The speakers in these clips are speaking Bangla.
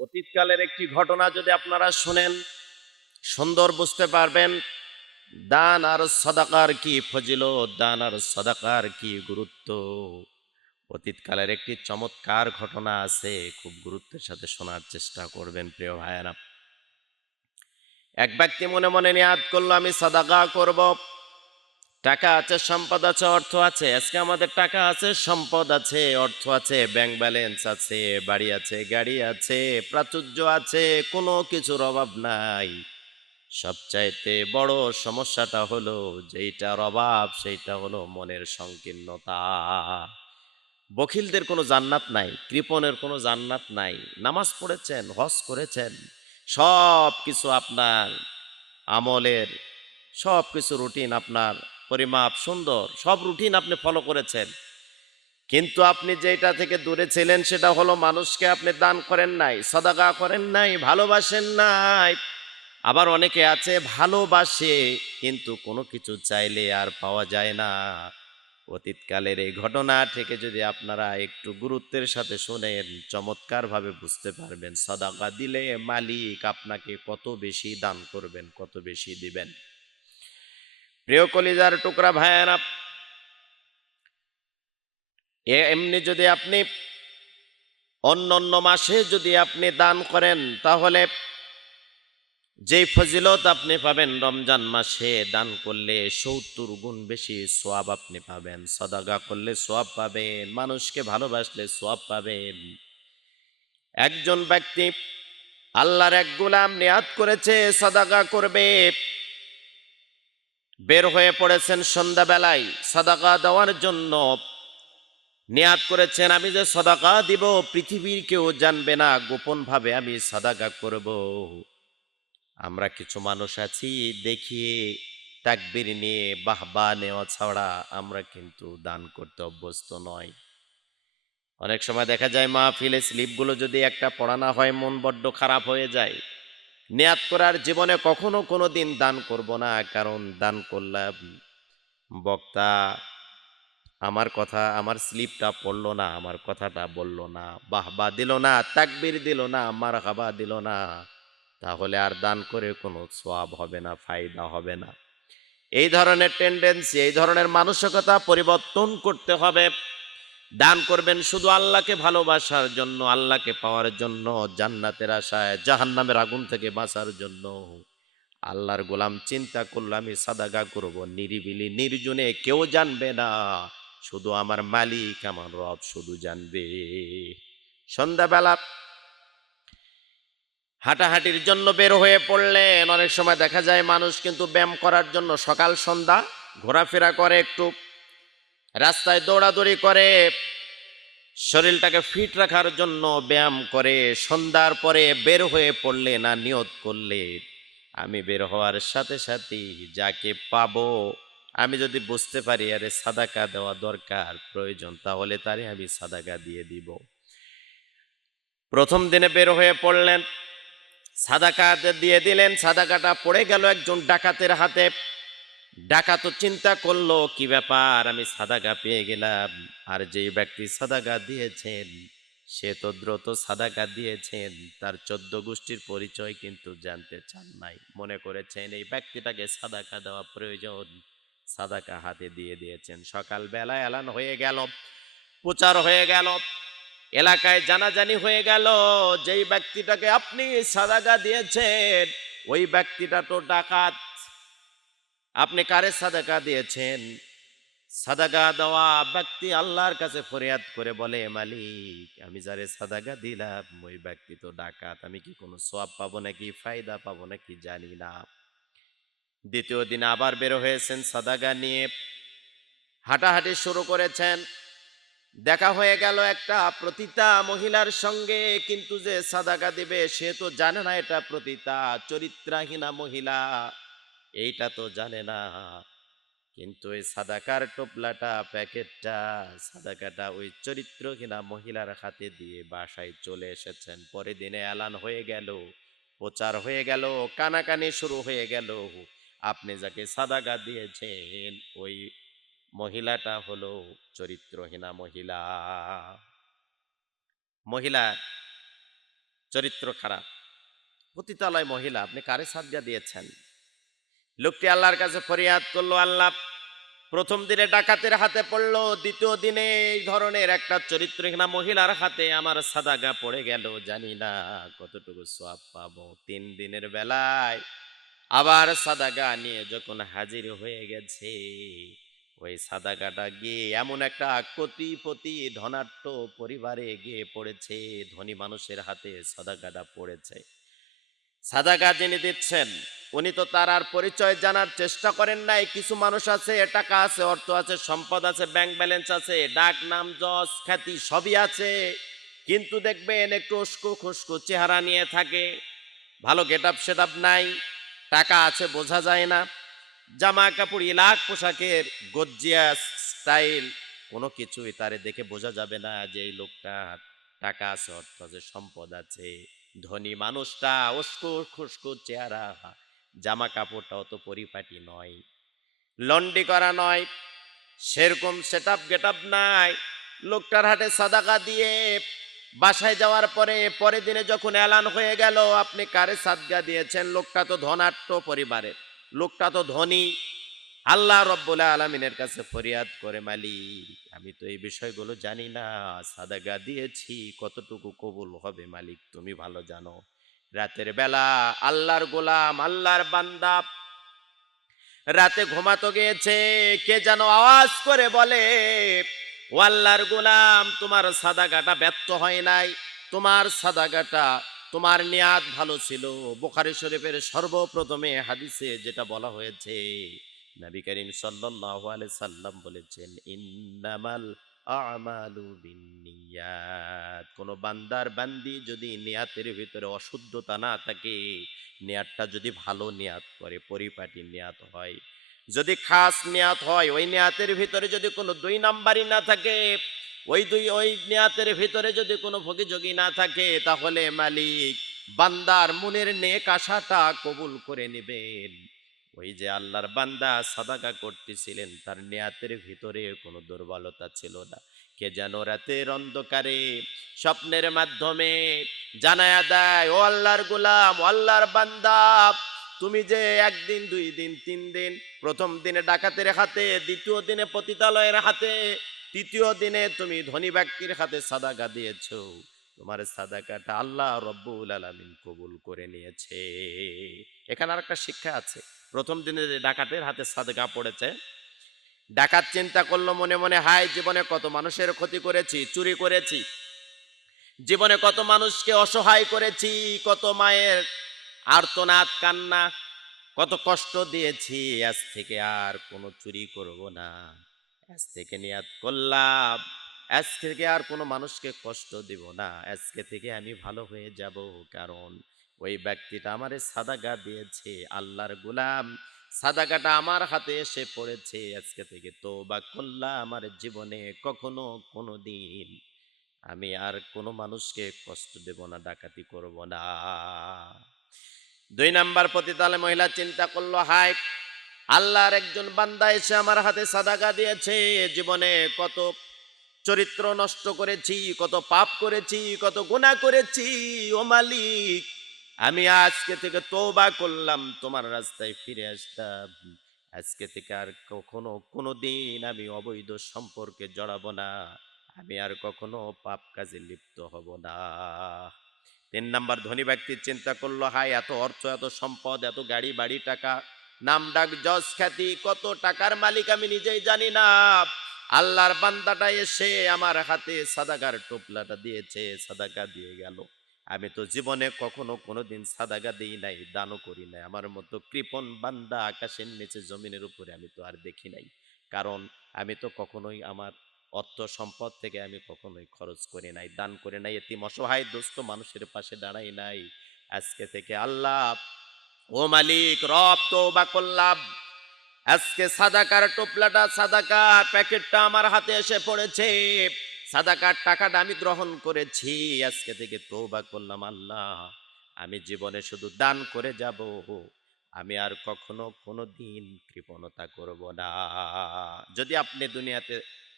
অতীতকালের একটি ঘটনা যদি আপনারা শুনেন সুন্দর বুঝতে পারবেন দান আর সাদাকার কি ফজিলত, দান আর সাদাকার কি গুরুত্ব। অতীতকালের একটি চমৎকার ঘটনা আছে, খুব গুরুত্বের সাথে শোনার চেষ্টা করবেন প্রিয় ভাইয়েরা। এক ব্যক্তি মনে মনে নিয়াত করলো আমি সাদাকা করব। টাকা আছে, সম্পদ আছে, অর্থ আছে। আজকে আমাদের টাকা আছে, সম্পদ আছে, অর্থ আছে, ব্যাংক ব্যালেন্স আছে, বাড়ি আছে, গাড়ি আছে, প্রাচুর্য আছে, কোনো কিছুর অভাব নাই। সবচাইতে বড় সমস্যাটা হলো যেইটার অভাব, সেইটা হলো মনের সংকীর্ণতা। বখিলদের কোনো জান্নাত নাই, কৃপণের কোনো জান্নাত নাই। নামাজ পড়েছেন, হজ করেছেন, সব কিছু আপনার আমলের সব কিছু রুটিন আপনার পরিমাপ সুন্দর, সব রুটিন আপনি ফলো করেছেন, কিন্তু আপনি যেটা থেকে দূরে ছিলেন সেটা হলো মানুষকে আপনি দান করেন নাই, সাদাকা করেন নাই, ভালোবাসেন নাই। আবার অনেকে আছে ভালোবাসে কিন্তু কোনো কিছু চাইলে আর পাওয়া যায় না। অতীতকালের এই ঘটনা থেকে যদি আপনারা একটু গুরুত্বের সাথে শোনেন চমৎকার ভাবে বুঝতে পারবেন সাদাকা দিলে মালিক আপনাকে কত বেশি দান করবেন, কত বেশি দিবেন। প্রিয় কলিজার টুকরা ভাইয়েরা, এমনি যদি আপনি অন্য মাসে যদি আপনি দান করেন তাহলে যেই ফজিলত আপনি পাবেন রমজান মাসে দান করলে ৭০ গুণ বেশি সোয়াব আপনি পাবেন। সাদাকা করলে সোয়াব পাবেন, মানুষকে ভালোবাসলে সোয়াব পাবেন। একজন ব্যক্তি আল্লাহর এক গোলাম নিয়াত করেছে সাদাকা করবে, বের হয়ে পড়েছেন সন্ধ্যাবেলায় সাদাকা দেওয়ার জন্য। নিয়াত করেছেন আমি যে সাদাকা দিব পৃথিবীর কেউ জানবে না, গোপন ভাবে আমি সাদাকা করব। আমরা কিছু মানুষ আছি দেখিয়ে তাকবীর নিয়ে বাহবা নেওয়া ছাড়া আমরা কিন্তু দান করতে অভ্যস্ত নয়। অনেক সময় দেখা যায় মাহফিলে স্লিপগুলো যদি একটা পড়ানো হয় মন বড্ড খারাপ হয়ে যায়। নিয়াত করার জীবনে কখনো কোনো দিন দান করব না, কারণ দান করলাম বক্তা আমার কথা, আমার স্লিপটা পড়লো না, আমার কথাটা বললো না, বাহবা দিল না, তাকবীর দিল না, মারহাবা দিল না, তাহলে আর দান করে কোনো সওয়াব হবে না, ফায়দা হবে না। এই ধরনের টেন্ডেন্সি, এই ধরনের মানসিকতা পরিবর্তন করতে হবে। দান করবেন শুধু আল্লাহকে ভালোবাসার জন্য, আল্লাহকে পাওয়ার জন্য, জান্নাতের আশায়, জাহান্নামের আগুন থেকে বাঁচার জন্য। আল্লাহর গোলাম চিন্তা করলো আমি সাদাকা করব নিরিবিলি নির্জনে, কেউ জানবে না, শুধু আমার মালিক আমার রব শুধু জানবে। সন্ধ্যাবেলা হাঁটাহাঁটির জন্য বের হয়ে পড়লেন। অনেক সময় দেখা যায় মানুষ কিন্তু ব্যায়াম করার জন্য সকাল সন্ধ্যা ঘোরাফেরা করে, একটু রাস্তায় দৌড়াদৌড়ি করে, শরীরটাকে ফিট রাখার জন্য ব্যায়াম করে। সন্ধ্যার পরে বের হয়ে পড়লে না নিয়ত করলে আমি বের হওয়ার সাথে সাথেই যাকে পাবো, আমি যদি বুঝতে পারি আরে সাদাকা দেওয়া দরকার প্রয়োজন, তাহলে তারে আমি সাদাকা দিয়ে দিব। প্রথম দিনে বের হয়ে পড়লেন, সাদাকা দিয়ে দিলেন, সাদাকাটা পড়ে গেল একজন ডাকাতের হাতে। ডাকাত চিন্তা করলো কি ব্যাপার, আমি সাদাকা পেয়ে গেলাম, আর যেই ব্যক্তি সাদাকা দিয়েছেন সে তো দ্রুত সাদাকা দিয়েছেন, তার 14 গোষ্ঠীর পরিচয় কিন্তু জানতে চান নাই। মনে করেছেন এই ব্যক্তিটাকে সাদাকা দেওয়া প্রয়োজন, সাদাকা হাতে দিয়ে দিয়েছেন। সকালবেলা এলান হয়ে গেল, প্রচার হয়ে গেল, এলাকায় জানাজানি হয়ে গেল, যেই ব্যক্তিটাকে আপনি সাদাকা দিয়েছেন ওই ব্যক্তিটা তো ডাকাত। আপনি কারে সাদাকা দিয়েছেন? সাদাকা দেওয়া ব্যক্তি আল্লাহর কাছে ফরিয়াদ করে বলে মালিক আমি যারে সাদাকা দিলাম ওই ব্যক্তি তো ডাকাত, আমি কি কোনো সওয়াব পাবো নাকি ফায়দা পাবো নাকি জানি না। দ্বিতীয় দিন আবার বের হয়েছেন সাদাকা নিয়ে, হাঁটাহাঁটি শুরু করেছেন। দেখা হয়ে গেল একটা প্রতিতা মহিলার সঙ্গে, কিন্তু যে সাদাকা দিবে সে তো জানে না এটা প্রতিতা, চরিত্রহীনা মহিলা, এইটা তো জানে না। কিন্তু ওই সাদাকার টোপলাটা, প্যাকেটটা, সাদাকাটা ওই চরিত্রহীনা মহিলার হাতে দিয়ে বাসায় চলে এসেছেন। পরের দিনে এলান হয়ে গেল, প্রচার হয়ে গেল, কানাকানি শুরু হয়ে গেল, আপনি যাকে সাদাকা দিয়েছেন ওই মহিলাটা হলো চরিত্রহীনা মহিলা। মহিলা চরিত্র খারাপ, পতিতালয় মহিলা, আপনি কারে সাদগা দিয়েছেন? লোকটি আল্লাহর কাছে ফরিয়াদ করলো, আল্লাহ, প্রথম দিনে ডাকাতের হাতে পড়লো, দ্বিতীয় দিনে এই ধরনের একটা চরিত্রহীনা মহিলার হাতে আমার সাদাগা পড়ে গেল, জানি না কতটুকু সওয়াব পাবো। 3 দিনের বেলায় আবার সাদাগা নিয়ে যখন হাজির হয়ে গেছে, ওই সাদাগাটা গিয়ে এমন একটা কোটিপতি ধনাঢ্য পরিবারে গিয়ে পড়েছে, ধনী মানুষের হাতে সাদাগাটা পড়েছে। সাদাকা যিনি দিচ্ছেন উনি তো তার আর পরিচয় জানার চেষ্টা করেন নাই। কিছু মানুষ আছে, টাকা আছে, অর্থ আছে, সম্পদ আছে, ব্যাংক ব্যালেন্স আছে, ডাক নাম যশ খ্যাতি সবই আছে, কিন্তু দেখবেন একটু উস্কো খুস্কো চেহারা নিয়ে থাকে, ভালো গেট আপ সেট আপ নাই, টাকা আছে বোঝা যায় না, জামা কাপড় ইলাক পোশাকের গর্জিয়াস স্টাইল, কোনো কিছুই তারে দেখে বোঝা যাবে না যে এই লোকটার টাকা আছে, অর্থ আছে, সম্পদ আছে। ধনী মানুষটা উস্কো খুস্কো চেহারা, জামা কাপড়টা অত পরিপাটি নয়, লন্ডি করা নয়, সেরকম সেট আপ গেট আপ নাই। লোকটার হাতে সাদাকা দিয়ে বাসায় যাওয়ার পরে পরের দিনে যখন এলান হয়ে গেল আপনি কারে সাদগা দিয়েছেন, লোকটা তো ধনাঢ্য পরিবারের, লোকটা তো ধনী, আল্লাহ রব্বুল আলামিনের কাছে ফরিয়াদ করে, মালিক আমি তো এই বিষয়গুলো জানি না, সাদাকা দিয়েছি কতটুকু কবুল হবে মালিক তুমি ভালো জানো। রাতের বেলা আল্লাহর গোলাম, আল্লাহর বান্দা রাতে ঘুমাতে গিয়েছে, কে যেন আওয়াজ করে বলে, ও আল্লাহর গোলাম, তোমার সাদাকাটা ব্যর্থ হয় নাই, তোমার সাদাকাটা, তোমার নিয়াত ভালো ছিল। বুখারী শরীফের সর্বপ্রথমে হাদিসে যেটা বলা হয়েছে, নবী করিম সাল্লাল্লাহু আলাইহি সাল্লাম বলেছেন, ইন্নামাল আমালু বিন্নিয়াত। কোন বান্দার বান্দি যদি নিয়াতের ভিতরে অশুদ্ধতা না থাকে, নিয়াতটা যদি ভালো নিয়াত করে, পরিপাটি নিয়াত হয়, যদি খাস নিয়াত হয়, ওই নিয়াতের ভিতরে যদি কোনো 2 নাম্বারই না থাকে, ওই নিয়াতের ভিতরে যদি কোনো ভোগীযোগী না থাকে, তাহলে মালিক বান্দার মনের নেক আশাটা কবুল করে নেবেন। ওই যে আল্লাহর বান্দা সাদাকা করতেছিলেন, তার নিয়াতের ভিতরে কোনো দুর্বলতা ছিল না। কে যেন রাতের অন্ধকারে স্বপ্নের মাধ্যমে জানায়া দেয়, ও আল্লাহর গোলাম, ও আল্লাহর বান্দা, তুমি যে 1 দিন 2 দিন 3 দিন, প্রথম দিনে ডাকাতের হাতে, দ্বিতীয় দিনে পতিতালয়ের হাতে, তৃতীয় দিনে তুমি ধনী ব্যক্তির হাতে সাদাকা দিয়েছো, তোমার সাদাকাটা আল্লাহ রব্বুল আলামিন কবুল করে নিয়েছে। এখানে আর একটা শিক্ষা আছে। প্রথম দিনে যে ডাকাতের হাতে সাদাকা পড়েছে, ডাকাত চিন্তা করলো মনে মনে, হায় জীবনে কত মানুষের ক্ষতি করেছি, চুরি করেছি, জীবনে কত মানুষকে অসহায় করেছি, কত মায়ের আর্তনাদ কান্না, কত কষ্ট দিয়েছি, আজ থেকে আর কোনো চুরি করব না, আজ থেকে নিয়াত করলাম, আজ থেকে আর কোনো মানুষকে কষ্ট দিব না, আজকে থেকে আমি ভালো হয়ে যাব, কারণ ওই ব্যক্তিটা আমারে সাদাকা দিয়েছে, আল্লাহর গোলাম, সাদাকাটা আমার হাতে এসে পড়েছে, আজকে থেকে তওবা করলাম, আমার জীবনে কখনো কোনো দিন আমি আর কোনো মানুষকে কষ্ট দেব না, ডাকাতি করব না। 2 নাম্বার পতিতালয় মহিলা চিন্তা করলো, হায়, আল্লাহর একজন বান্দা এসে আমার হাতে সাদাকা দিয়েছে, জীবনে কত চরিত্র নষ্ট করেছি, কত পাপ করেছি, কত গুনাহ করেছি, ও মালিক, আমি আজকে থেকে তওবা করলাম, তোমার রাস্তায় ফিরে আসতাম, আজকে থেকে আর কখনো কোনো দিন আমি অবৈধ সম্পর্কে জড়াবো না, আমি আর কখনো পাপ কাজে লিপ্ত হব না। 3 নাম্বার ধনী ব্যক্তি চিন্তা করলো, হায়, এত অর্থ, এত সম্পদ, এত গাড়ি বাড়ি, টাকা, নাম ডাক যশ খ্যাতি, কত টাকার মালিক আমি নিজেই জানি না, আল্লাহর বান্দাটা এসে আমার হাতে সাদাকার টোপলাটা দিয়েছে, সাদাকা দিয়ে গেল, আমি তো জীবনে কখনো কোনোদিন সাদাকা দিই নাই, দানও করি নাই, আমার মতো কৃপণ বান্দা আকাশের নিচে জমিনের উপরে আমি তো আর দেখি নাই, কারণ আমি তো কখনোই আমার অর্থ সম্পদ থেকে আমি কখনোই খরচ করি নাই, দান করে নাই, এতিম অসহায় দুস্থ মানুষের পাশে দাঁড়াই নাই, আজকে থেকে আল্লাহ, ও মালিক রব, তওবা করলাম, আজকে সাদাকার টোপলাটা, সাদাকার প্যাকেটটা আমার হাতে এসে পড়েছে, সাদাকার টাকাটা আমি গ্রহণ করেছি, আজকে থেকে তওবা করলাম, আল্লাহ আমি জীবনে শুধু দান করে যাব, আমি আর কখনো কোনো দিন কৃপণতা করব না। যদি আপনি দুনিয়াতে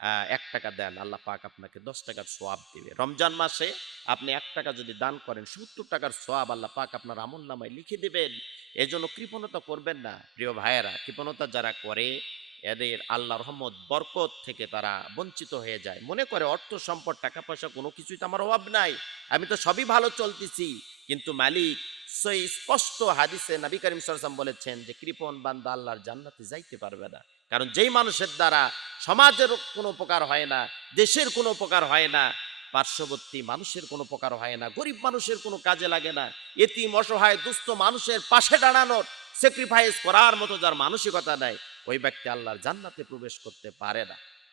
1 টাকা দেন, আল্লাহ পাক আপনাকে 10 টাকার সওয়াব দিবে। রমজান মাসে আপনি 1 টাকা যদি দান করেন 70 টাকার সওয়াব আল্লাহ পাক আপনার আমলনামায় লিখে দিবেন। এজন্য কৃপণতা করবেন না প্রিয় ভাইয়েরা। কৃপণতা যারা করে এদের আল্লাহর রহমত বরকত থেকে তারা বঞ্চিত হয়ে যায়। মনে করে অর্থ সম্পদ টাকা পয়সা কোনো কিছুই তো আমার অভাব নাই, আমি তো সবই ভালো চলতেছি। কিন্তু মালিক সেই স্পষ্ট হাদিসে নবী করিম সাল্লাল্লাহু আলাইহি ওয়াসাল্লাম বলেছেন যে কৃপণ বান্দা আল্লাহর জান্নাতে যাইতে পারবে না। কারণ যেই মানুষের দ্বারা সমাজের কোনো উপকার হয় না, দেশের কোনো উপকার হয় না, পার্শ্ববর্তী মানুষের কোনো উপকার হয় না, গরিব মানুষের কোনো কাজে লাগে না, এতিম অসহায় দুস্থ মানুষের পাশে দাঁড়ানোর স্যাক্রিফাইস করার মতো যার মানসিকতা নাই, ওই ব্যক্তি আল্লাহর জান্নাতে প্রবেশ করতে পারে না।